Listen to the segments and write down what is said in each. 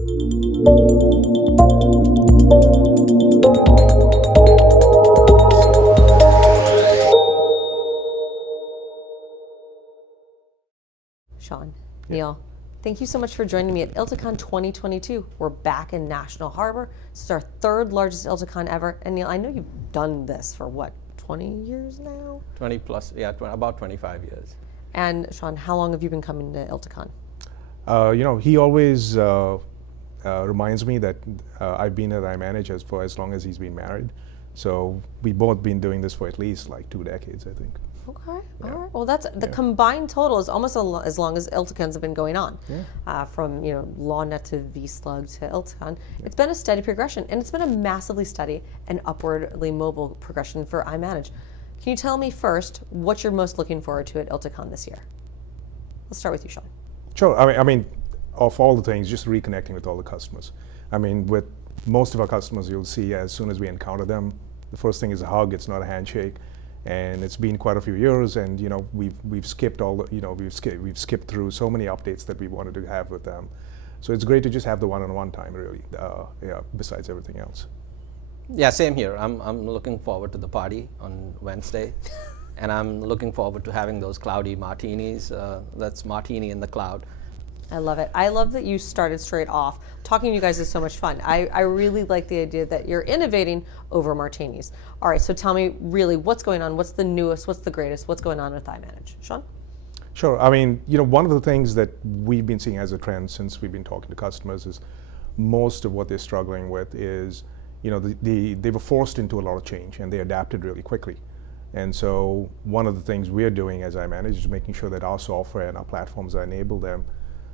Sean, Neil, thank you so much for joining me at ILTACON 2022. We're back in National Harbor. This is our third largest ILTACON ever. And Neil, I know you've done this for what, 20 years now? 20 plus, yeah, about 25 years. And Sean, how long have you been coming to ILTACON? He always reminds me that I've been at iManage for as long as he's been married. So we've both been doing this for at least like 2 decades, I think. Okay, all right. Well, that's the combined total is almost as long as ILTACONs have been going on. From LawNet to vSlug to ILTACON. It's been a steady progression, and it's been a massively steady and upwardly mobile progression for iManage. Can you tell me first what you're most looking forward to at ILTACON this year? Let's start with you, Sean. Sure. I mean, of all the things, just reconnecting with all the customers. I mean, with most of our customers, you'll see as soon as we encounter them, the first thing is a hug. It's not a handshake. And it's been quite a few years, and we've skipped all the, we've skipped through so many updates that we wanted to have with them. So it's great to just have the one-on-one time, really. Besides everything else. Yeah, same here. I'm looking forward to the party on Wednesday, and I'm looking forward to having those cloudy martinis. That's martini in the cloud. I love it. I love that you started straight off. Talking to you guys is so much fun. I really like the idea that you're innovating over martinis. All right, so tell me really what's going on, what's the newest, what's the greatest, what's going on with iManage? Sean? Sure. I mean, one of the things that we've been seeing as a trend since we've been talking to customers is most of what they're struggling with is, they were forced into a lot of change and they adapted really quickly. And so one of the things we're doing as iManage is making sure that our software and our platforms enable them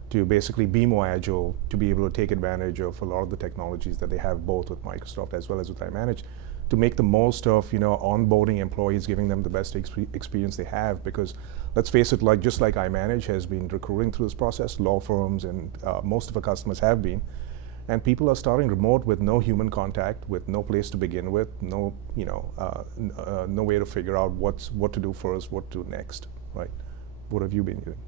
to basically be more agile, to be able to take advantage of a lot of the technologies that they have both with Microsoft as well as with iManage, to make the most of onboarding employees, giving them the best experience they have. Because let's face it, just like iManage has been recruiting through this process, law firms and most of our customers have been, and people are starting remote with no human contact, with no place to begin with, no way to figure out what to do first, what to do next, right? What have you been doing?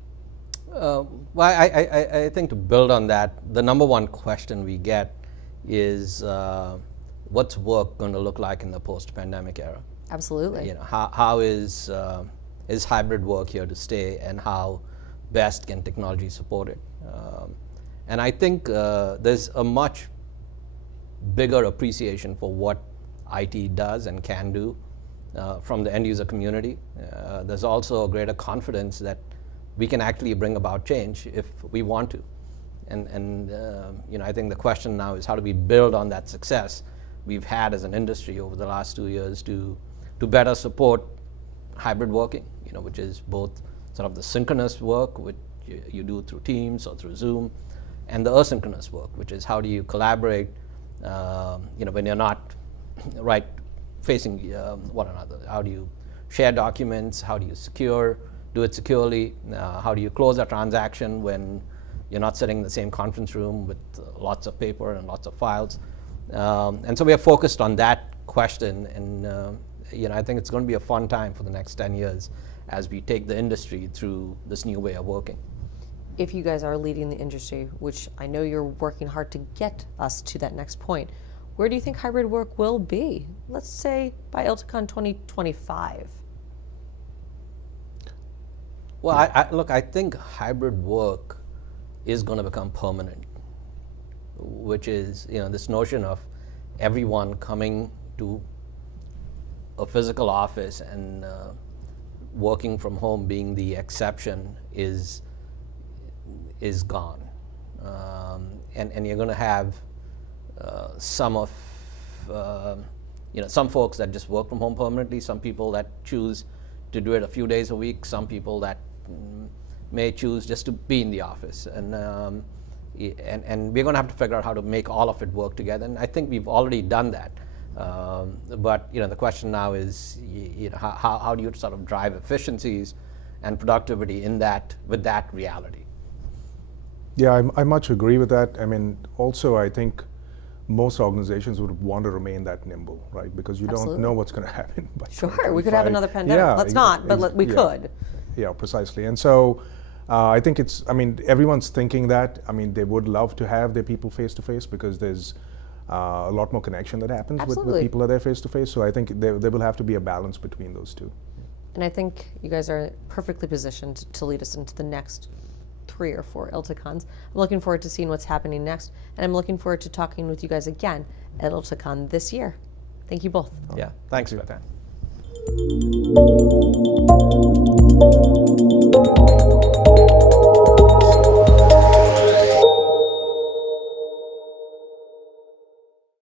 Well, I think to build on that, the number one question we get is what's work going to look like in the post-pandemic era? Absolutely. How is hybrid work here to stay, and how best can technology support it? And I think there's a much bigger appreciation for what IT does and can do from the end user community. There's also a greater confidence that we can actually bring about change if we want to. And I think the question now is how do we build on that success we've had as an industry over the last 2 years to better support hybrid working, which is both sort of the synchronous work, which you do through Teams or through Zoom, and the asynchronous work, which is how do you collaborate when you're not facing one another. How do you share documents? How do you do it securely? How do you close a transaction when you're not sitting in the same conference room with lots of paper and lots of files? And so we are focused on that question, and I think it's going to be a fun time for the next 10 years as we take the industry through this new way of working. If you guys are leading the industry, which I know you're working hard to get us to that next point, where do you think hybrid work will be? Let's say by ILTACON 2025. Well, I think hybrid work is going to become permanent, which is this notion of everyone coming to a physical office and working from home being the exception is gone, and you're going to have some folks that just work from home permanently, some people that choose to do it a few days a week, some people that may choose just to be in the office, and we're going to have to figure out how to make all of it work together. And I think we've already done that, but the question now is, how do you sort of drive efficiencies and productivity with that reality? Yeah, I much agree with that. I mean, also I think most organizations would want to remain that nimble, right? Because you don't know what's going to happen by Sure, we could have another pandemic. Let's not, but we could. Yeah, precisely. And so I think it's, I mean, everyone's thinking that. I mean, they would love to have their people face to face because there's a lot more connection that happens with people that are there face to face. So I think there will have to be a balance between those two. And I think you guys are perfectly positioned to lead us into the next 3 or 4 ILTACONs. I'm looking forward to seeing what's happening next, and I'm looking forward to talking with you guys again at ILTACON this year. Thank you both. Yeah, thanks for that.